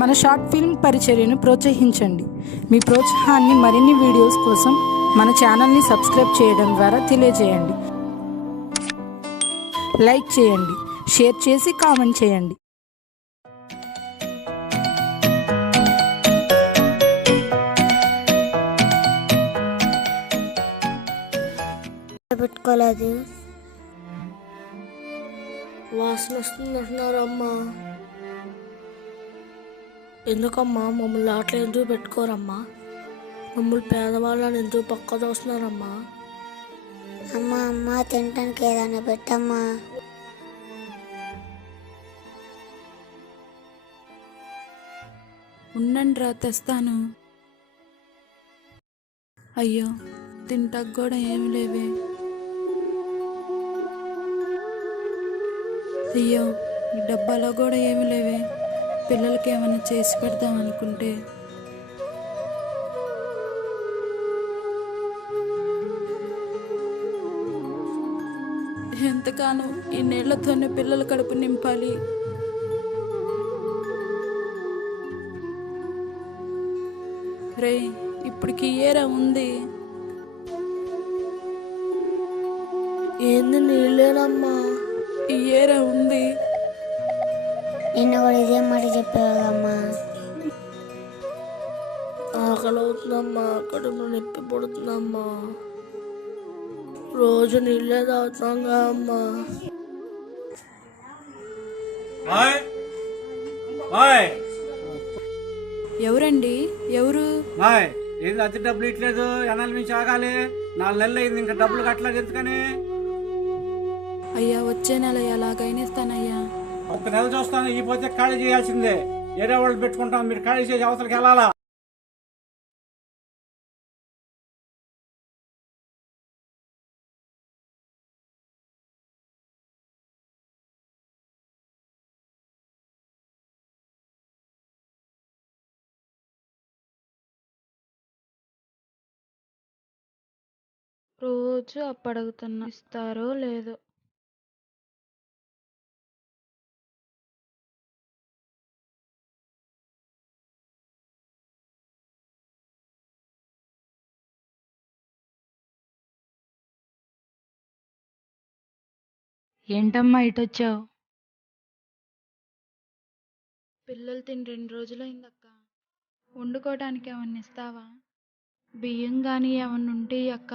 మన short film పరిచర్యను ప్రోత్సహించండి. మీ ప్రోత్సాహాన్ని మరిన్ని వీడియోస్ కోసం మన ఛానల్ని సబ్స్క్రైబ్ చేయడం ద్వారా తెలియజేయండి. లైక్ చేయండి, షేర్ చేసి కామెంట్ చేయండి. పెట్టుకోలేదు. వాసన వస్తుంది అంటున్నారు అమ్మా. ఎందుకమ్మా మమ్మల్ని అట్లా ఎందుకు పెట్టుకోరమ్మా? మమ్మల్ని పేదవాళ్ళని ఎందుకు పక్క దోస్తున్నారమ్మా? అమ్మా అమ్మ తినటానికి ఏదైనా పెట్టమ్మా. ఉండండి రా తెస్తాను. అయ్యో తింటాకు కూడా ఏమి లేవే. అయ్యో ఈ డబ్బాలో కూడా ఏమి లేవే. పిల్లలకి ఏమైనా చేసి పెడదాం అనుకుంటే ఎంతకాలం ఈ నీళ్లతోనే పిల్లల కడుపు నింపాలి. రే ఇప్పటికి ఏరా ఉంది. ఏంది నీళ్ళేనమ్మా? ఈ ఏరా ఉంది. నిన్న కూడా ఇదే మాట చెప్పావమ్మా. ఆకలి అవుతుందమ్మా, కడుపు నొప్పి పుడుతుందమ్మా. రోజు నీళ్ళే తాగుతున్నాగా అమ్మా. ఎవరండి? ఎవరు? ఏంది అద్దె డబ్బులు ఇట్లేదు? ఎన్నాళ్ళ నుంచి ఆగాలి? 4 నెలలు అయింది, ఇంకా డబ్బులు కట్టలేదు ఎందుకని? అయ్యా వచ్చే నెల ఎలాగైనా ఇస్తానయ్యా. 1 నెల చూస్తాను, ఈ పోతే ఖాళీ చేయాల్సిందే. ఏరే వాళ్ళు పెట్టుకుంటాం, మీరు ఖాళీ చేసి అవతలకి వెళ్ళాలా? రోజు అప్పడుగుతున్నా, ఇస్తారో లేదో. ఏంటమ్మా ఇటొచ్చావు? పిల్లలు తిని 2 రోజులైందక్క. వండుకోవడానికి ఏమన్నా ఇస్తావా? బియ్యం కానీ ఏమన్నా ఉంటే అక్క.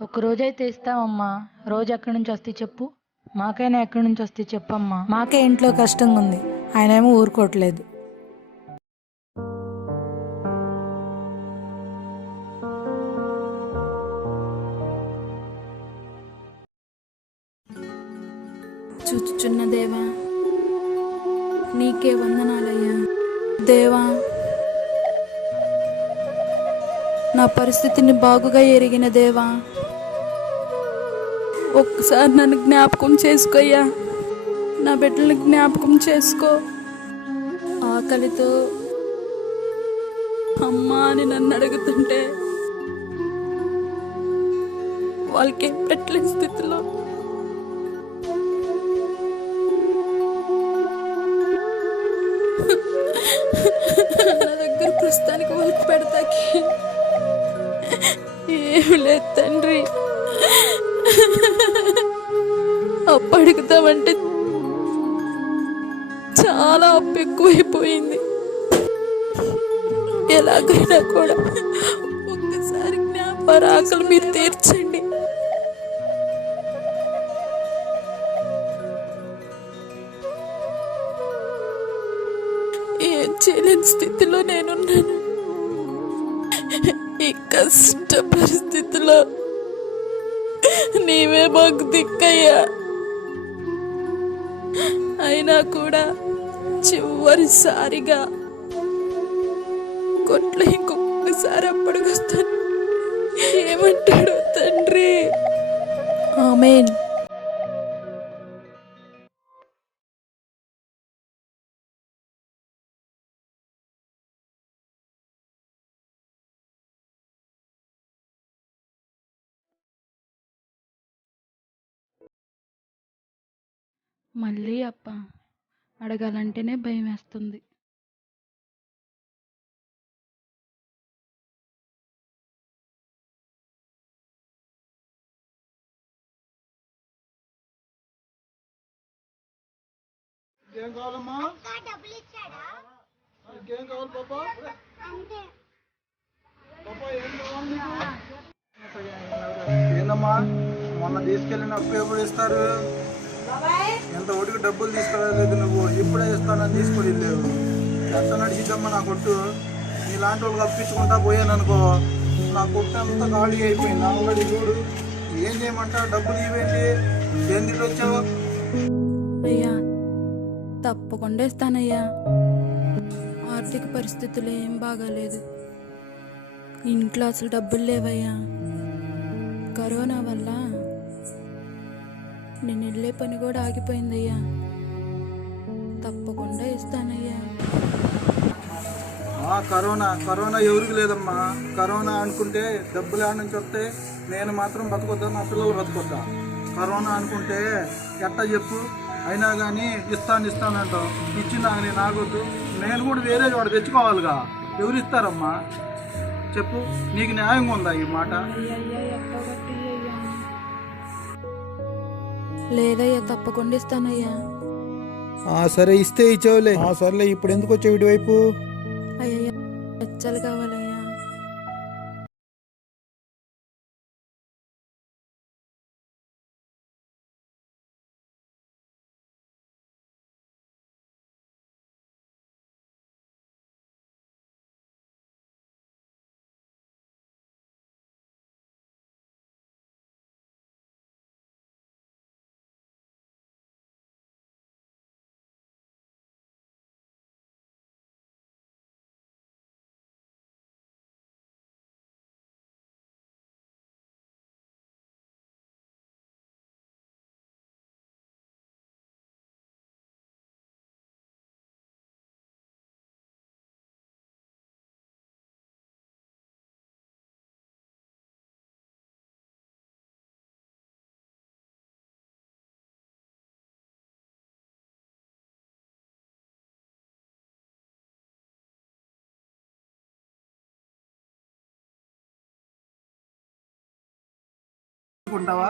ఒక రోజైతే ఇస్తామమ్మా. రోజు ఎక్కడి నుంచి వస్తే చెప్పు. మాకైనా ఎక్కడి నుంచి వస్తే చెప్పమ్మా. మాకే ఇంట్లో కష్టంగా ఉంది, ఆయన ఏమో ఊరుకోవట్లేదు. చూచుచున్న దేవా నీకే వందనాలయ్యా. దేవా నా పరిస్థితిని బాగుగా ఎరిగిన దేవా, ఒక్కసారి నన్ను జ్ఞాపకం చేసుకోయ్యా. నా బిడ్డలను జ్ఞాపకం చేసుకో. ఆకలితో అమ్మా అని నన్ను అడుగుతుంటే వాళ్ళకేం పెట్టలేని స్థితిలో నా దగ్గర ప్రస్తుతానికి వాళ్ళకి పెడతాకి ఏమి లేదు తండ్రి. అప్పు అడుగుతామంటే చాలా అప్పు ఎక్కువైపోయింది. ఎలాగైనా కూడా ఒక్కసారి జ్ఞాపక ఆకలి మీరు తీర్చండి. ఏం చేయలేని స్థితిలో నేనున్నాను. ఈ కష్ట పరిస్థితిలో నీవే మాకు దిక్కయ్యా. అయినా కూడా చివరిసారిగా కొట్లో ఇంకొకసారి అప్పటికొస్తాను. ఏమంటాడు తండ్రి? ఆమేన్. మళ్ళీ అప్ప అడగాలంటేనే భయం వేస్తుంది. ఏం కావాలమ్మా? ఇంకేం కావాలి పాపా? పాపా ఏం కావాలి నీకు? ఏందమ్మా మొన్న తీసుకెళ్ళిన అప్పు ఎప్పుడు ఇస్తారు? ఎంత ఒడికి డబ్బులు తీసుకెళ్ళలేదు నువ్వు, ఇప్పుడే ఇస్తానని తీసుకొని వెళ్ళావు. ఎంత నడిచిద్దమ్మా నా కొట్టు. నీలాంటి వాళ్ళకి అప్పించుకుంటా పోయాను అనుకో, నా కొట్టు అంతా ఖాళీ అయిపోయింది. నా వాడి చూడు ఏం చేయమంటా, డబ్బులు ఇవేంటి, ఎందుకు వచ్చావు? అయ్యా తప్పకుండా ఇస్తానయ్యా. ఆర్థిక పరిస్థితులు ఏం బాగాలేదు. ఇంట్లో అసలు డబ్బులు లేవయ్యా. కరోనా వల్ల నేను వెళ్ళే పని కూడా ఆగిపోయిందయ్యా. తప్పకుండా ఇస్తానయ్యా. కరోనా ఎవరికి లేదమ్మా. కరోనా అనుకుంటే డబ్బులు ఆడ నుంచి వస్తే నేను మాత్రం బతకొద్దా, నా పిల్లలు బతకొద్దా? కరోనా అనుకుంటే ఎట్టా చెప్పు. అయినా కానీ ఇస్తానంటావు. ఇచ్చిందా నేను నాకొద్దు. నేను కూడా వేరే వాడు తెచ్చుకోవాలిగా. ఎవరు ఇస్తారమ్మా చెప్పు? నీకు న్యాయంగా ఉందా ఈ మాట? లేదయ్యా తప్పకుండా ఇస్తానయ్యా. సరే ఇస్తే ఇచ్చావులే. సర్లే ఇప్పుడు ఎందుకు వచ్చావు ఇటువైపు? అయ్యా లచ్చలు కావాలయ్యా. అనుకుంటావా?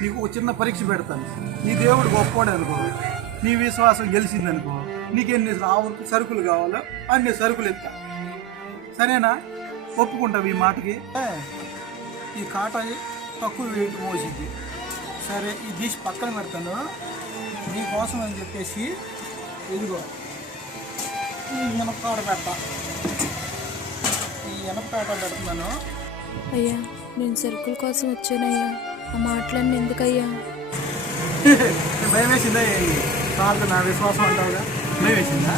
నీకు ఒక చిన్న పరీక్ష పెడతాను. నీ దేవుడు గొప్పవాడు అనుకో, నీ విశ్వాసం గెలిచిందనుకో, నీకు ఎన్ని సరుకులు కావాలో అన్ని సరుకులు ఇస్తా. సరేనా? ఒప్పుకుంటావు ఈ మాటకి? ఈ కాట తక్కువ వెయిట్ మోసింది. సరే ఈ తీసి పక్కన పెడతాను. నీకోసం అని చెప్పేసి ఇదిగో ఈ ఇనపకాట పెడతా. ఈ ఇనపకాట పెడుతున్నాను. అయ్యా నేను సరుకుల కోసం వచ్చానయ్యా. ఆ మాటలన్నీ ఎందుకయ్యా? భయం వేసిందా? నా విశ్వాసం అంటావుగా, భయం వేసిందా?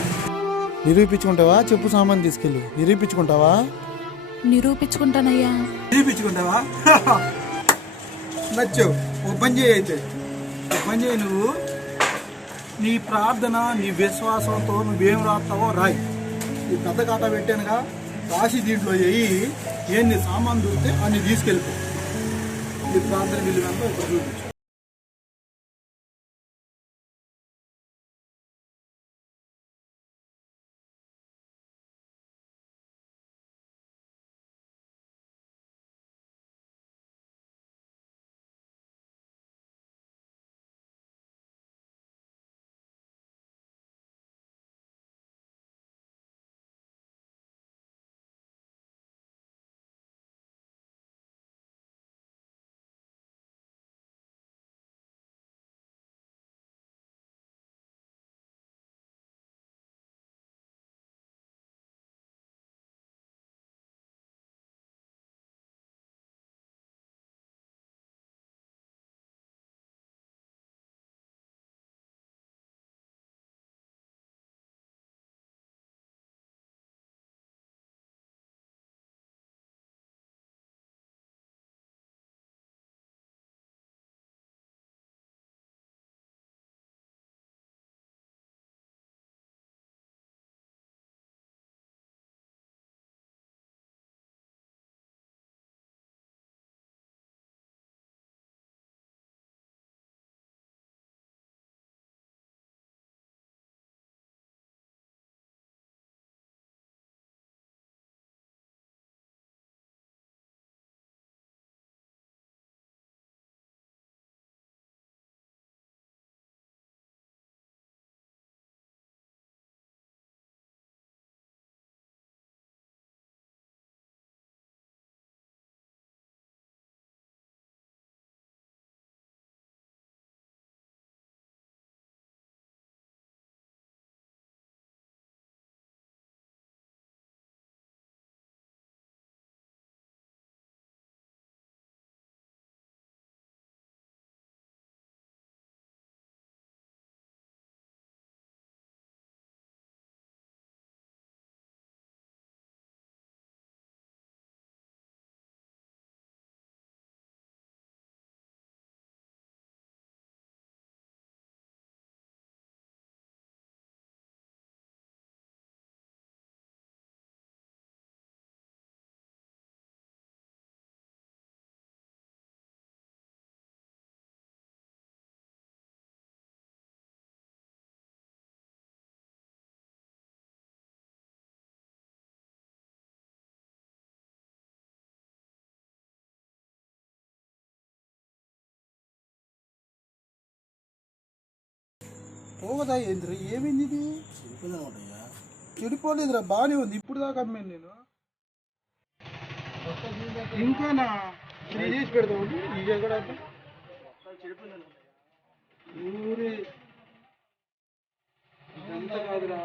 నిరూపించుకుంటావా? చెప్పు సామాన్ తీసుకెళ్ళి నిరూపించుకుంటావా? నిరూపించుకుంటానయ్యా. నిరూపించుకుంటావా? నచ్చావు. ఓ పని చేయి. అయితే ఓ పని చేయి. నువ్వు నీ ప్రార్థన నీ విశ్వాసంతో నువ్వేం రాస్తావో రాయి. ఈ పెద్ద కాట పెట్టానుగా, రాసి దీంట్లో చేయి. ఎన్ని సామాన్ దొరికితే అన్ని తీసుకెళ్ళిపో. నీ ప్రార్థన విలువంతా ఒక చూపించు. పోగదా ఏంద్రా ఏమైంది ఇది? చెడిపోలేదురా, బాగానే ఉంది. ఇప్పుడు దాకా అమ్మాను నేను. ఇంకానా ఇది చేసి పెడతావు ఇది కూడా ఊరే ఇదంతా కాదురా.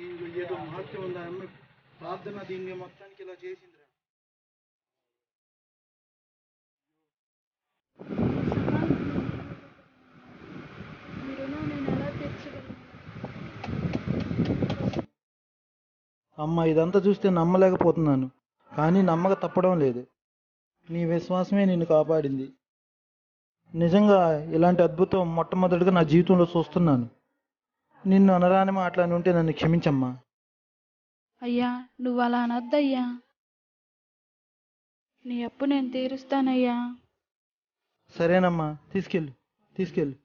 ఈ ఏదో మహత్యం ఉందా అమ్మాయి ప్రార్థన దీన్ని మొత్తానికి ఇలా చేసిందిరా. అమ్మ ఇదంతా చూస్తే నమ్మలేకపోతున్నాను, కానీ నమ్మక తప్పడం లేదు. నీ విశ్వాసమే నిన్ను కాపాడింది. నిజంగా ఇలాంటి అద్భుతం మొట్టమొదటిగా నా జీవితంలో చూస్తున్నాను. నిన్ను అనరాని మాటలని ఉంటే నన్ను క్షమించమ్మా. అయ్యా నువ్వు అలా అనొద్దయ్యా, నీ అప్పు నేను తీరుస్తానయ్యా. సరేనమ్మా, తీసుకెళ్ళు తీసుకెళ్ళు.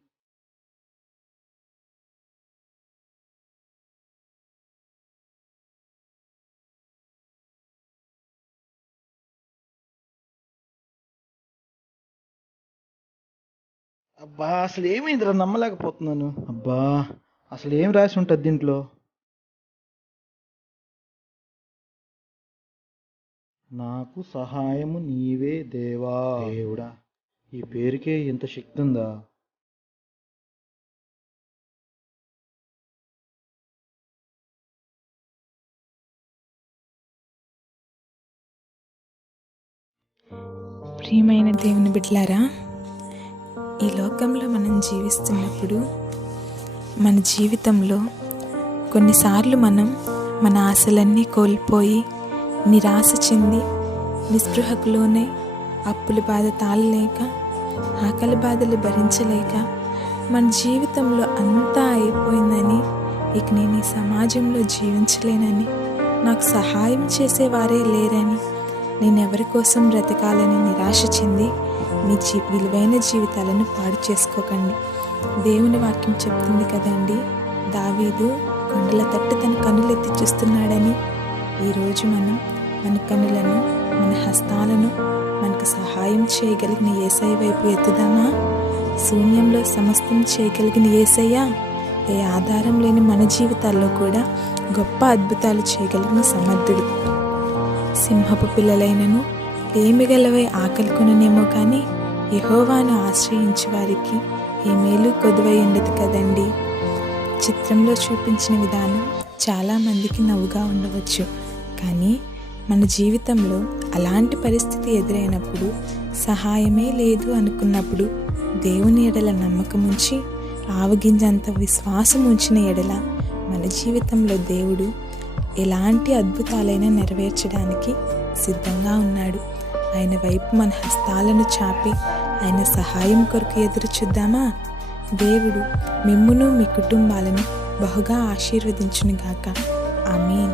అబ్బా అసలు ఏమైందిరా, నమ్మలేకపోతున్నాను. అబ్బా అసలు ఏం రాసి ఉంటుంది దీంట్లో? నాకు సహాయము నీవే దేవా. దేవుడా, ఈ పేరుకే ఇంత శక్తి ఉందా? ప్రియమైన దేవుని బిడ్డలారా, ఈ లోకంలో మనం జీవిస్తున్నప్పుడు మన జీవితంలో కొన్నిసార్లు మనం మన ఆశలన్నీ కోల్పోయి నిరాశ చెంది నిస్పృహకులోనే అప్పుల బాధ తాళలేక ఆకలి బాధలు భరించలేక మన జీవితంలో అంతా అయిపోయిందని, ఇక నేను ఈ సమాజంలో జీవించలేనని, నాకు సహాయం చేసేవారే లేరని, నేను ఎవరి కోసం బ్రతకాలని నిరాశ చెంది మీ విలువైన జీవితాలను పాడు చేసుకోకండి. దేవుని వాక్యం చెప్తుంది కదండి, దావీదు కొండల తట్టు తన కన్నులెత్తి చూస్తున్నాడని. ఈరోజు మనం మన కన్నులను, మన హస్తాలను మనకు సహాయం చేయగలిగిన యేసయ్య వైపు ఎత్తుదామా? శూన్యంలో సమస్తం చేయగలిగిన యేసయ్య ఏ ఆధారం లేని మన జీవితాల్లో కూడా గొప్ప అద్భుతాలు చేయగలిగిన సమర్థుడు. సింహపు పిల్లలైనను ఏమి గలవై ఆకలి కొననేమో కానీ యెహోవాను ఆశ్రయించే వారికి ఏ మేలు కొదువై ఉండదు కదండి. చిత్రంలో చూపించిన విధానం చాలామందికి నవ్వుగా ఉండవచ్చు, కానీ మన జీవితంలో అలాంటి పరిస్థితి ఎదురైనప్పుడు, సహాయమే లేదు అనుకున్నప్పుడు దేవుని ఎడల నమ్మకం ఉంచి ఆవగింజంత విశ్వాసం ఉంచిన ఎడల మన జీవితంలో దేవుడు ఎలాంటి అద్భుతాలైనా నెరవేర్చడానికి సిద్ధంగా ఉన్నాడు. ఆయన వైపు మన హస్తాలను చాపి ఆయన సహాయం కొరకు ఎదురు చూద్దామా? దేవుడు మిమ్మును మీ కుటుంబాలను బహుగా ఆశీర్వదించునుగాక. ఆమేన్.